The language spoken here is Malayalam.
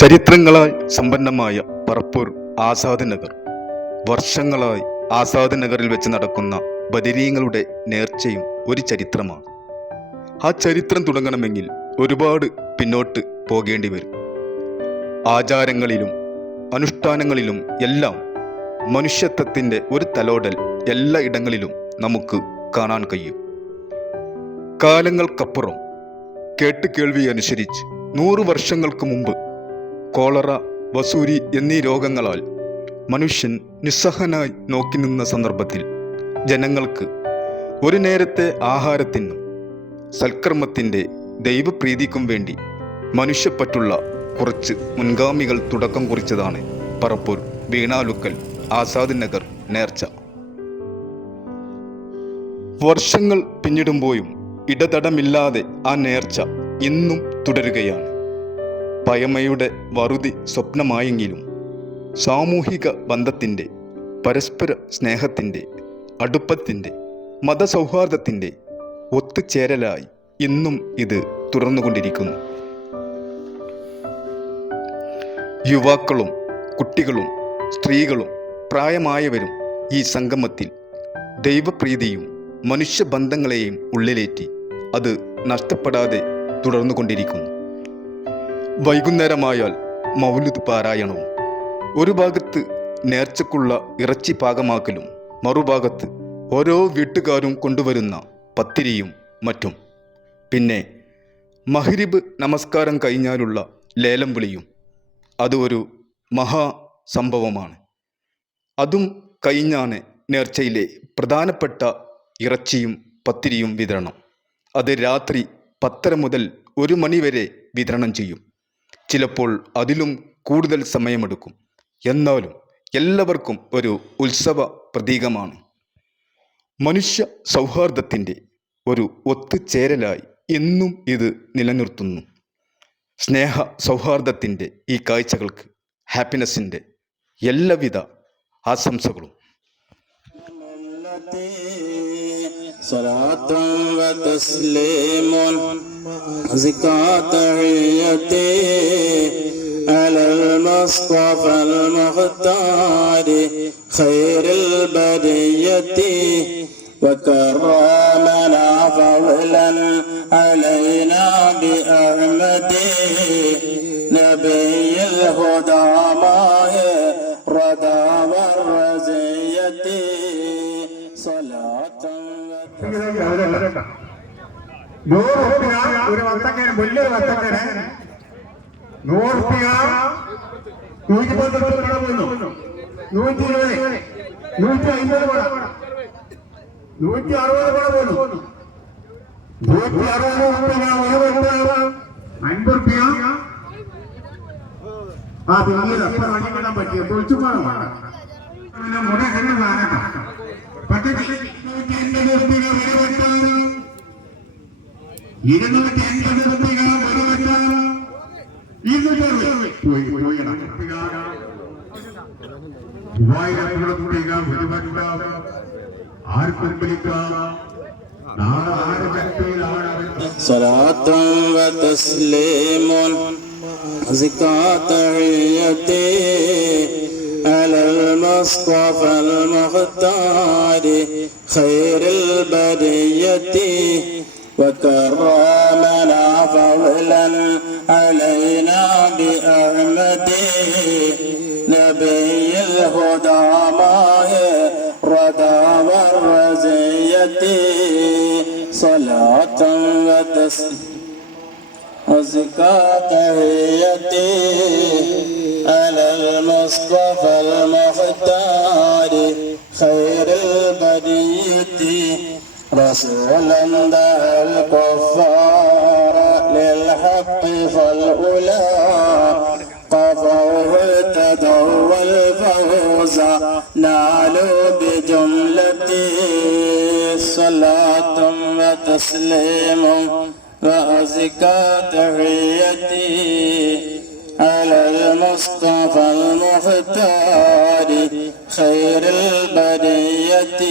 ചരിത്രങ്ങളാൽ സമ്പന്നമായ പറപ്പൂർ ആസാദ് നഗർ. വർഷങ്ങളായി ആസാദ് നഗറിൽ വെച്ച് നടക്കുന്ന ബദരീങ്ങളുടെ നേർച്ചയും ഒരു ചരിത്രമാണ്. ആ ചരിത്രം തുടങ്ങണമെങ്കിൽ ഒരുപാട് പിന്നോട്ട് പോകേണ്ടി വരും. ആചാരങ്ങളിലും അനുഷ്ഠാനങ്ങളിലും എല്ലാം മനുഷ്യത്വത്തിൻ്റെ ഒരു തലോടൽ എല്ലായിടങ്ങളിലും നമുക്ക് കാണാൻ കഴിയും. കാലങ്ങൾക്കപ്പുറം കേട്ടുകേൾവി അനുസരിച്ച് 100 വർഷങ്ങൾക്ക് മുമ്പ് കോളറ, വസൂരി എന്നീ രോഗങ്ങളാൽ മനുഷ്യൻ നിസ്സഹനായി നോക്കി നിന്ന സന്ദർഭത്തിൽ ജനങ്ങൾക്ക് ഒരു നേരത്തെ ആഹാരത്തിനും സൽക്കർമ്മത്തിൻ്റെ ദൈവപ്രീതിക്കും വേണ്ടി മനുഷ്യപ്പറ്റുള്ള കുറച്ച് മുൻഗാമികൾ തുടക്കം കുറിച്ചതാണ് പറപ്പൂർ വീണാലുക്കൽ ആസാദ് നഗർ നേർച്ച. വർഷങ്ങൾ പിന്നിടുമ്പോഴും ഇടതടമില്ലാതെ ആ നേർച്ച ഇന്നും തുടരുകയാണ്. പഴമയുടെ വറുതി സ്വപ്നമായെങ്കിലും സാമൂഹിക ബന്ധത്തിൻ്റെ, പരസ്പര സ്നേഹത്തിൻ്റെ, അടുപ്പത്തിൻ്റെ, മതസൗഹാർദ്ദത്തിൻ്റെ ഒത്തുചേരലായി ഇന്നും ഇത് തുടർന്നുകൊണ്ടിരിക്കുന്നു. യുവാക്കളും കുട്ടികളും സ്ത്രീകളും പ്രായമായവരും ഈ സംഗമത്തിൽ ദൈവപ്രീതിയും മനുഷ്യബന്ധങ്ങളെയും ഉള്ളിലേറ്റി അത് നഷ്ടപ്പെടാതെ തുടർന്നുകൊണ്ടിരിക്കുന്നു. വൈകുന്നേരമായാൽ മൗലിദ് പാരായണവും, ഒരു ഭാഗത്ത് നേർച്ചക്കുള്ള ഇറച്ചി പാകമാക്കലും, മറുഭാഗത്ത് ഓരോ വീട്ടുകാരും കൊണ്ടുവരുന്ന പത്തിരിയും മറ്റും. പിന്നെ മഗ്രിബ് നമസ്കാരം കഴിഞ്ഞാലുള്ള ലേലം വിളിയും അത് ഒരു മഹാസംഭവമാണ്. അതും കഴിഞ്ഞാണ് നേർച്ചയിലെ പ്രധാനപ്പെട്ട ഇറച്ചിയും പത്തിരിയും വിതരണം. അത് രാത്രി 10:30 മുതൽ 1 മണി വരെ വിതരണം ചെയ്യും. ചിലപ്പോൾ അതിലും കൂടുതൽ സമയമെടുക്കും. എന്നാലും എല്ലാവർക്കും ഒരു ഉത്സവ പ്രതീകമാണ്. മനുഷ്യ സൗഹാർദ്ദത്തിൻ്റെ ഒരു ഒത്തുചേരലായി എന്നും ഇത് നിലനിർത്തുന്നു. സ്നേഹ സൗഹാർദ്ദത്തിൻ്റെ ഈ കാഴ്ചകൾക്ക് ഹാപ്പിനെസ്സിൻ്റെ എല്ലാവിധ ആശംസകളും. صلاة وتسليم زكاة تحيتي على المصطفى المختار خير البرية وكرمنا فضلا علينا بأحمد نبي الهدى ماهر ردى والرزية صلاة ഒരു വത്തക്കേന് വലിയൊരു വത്തക്കേന് 100 രൂപ 110 രൂപ പോകുന്നു, 120, 150 കൂടെ, 160 കൂടെ പോകുന്നു, 160 50 രൂപ. ആ പിന്നീട് അത്ര വണ്ടിപ്പെടാൻ പറ്റിയ പൊളിച്ചുപോകാൻ മുട കണ്ട് വാങ്ങണം. പക്ഷേ 250 രൂപ വിലവെട്ടാണ്, 250 രൂപ വിലവെട്ടാണ്. 200 പോയിടാം. 3000 രൂപ വിലവെട്ടാം. ആർക്കും വിളിക്കാം. നാളെ ആര് വ്യക്തിയിലാണ് صلاة وتسليم زكاة تحيتي على المصطفى المختار خير البرية وكرمنا فضلا علينا بأحمد نبي الهدى ماهر ردى والرزية صلاة وتسليم وزكاة تحيتي على المصطفى المختار خير البرية رسولا دعا الكفار للحق فالأولى قفوه اهتدوا والفوز نالوا بجملته صلاة وتسليم وأزكى تحيتي على المصطفى المختار خير البرية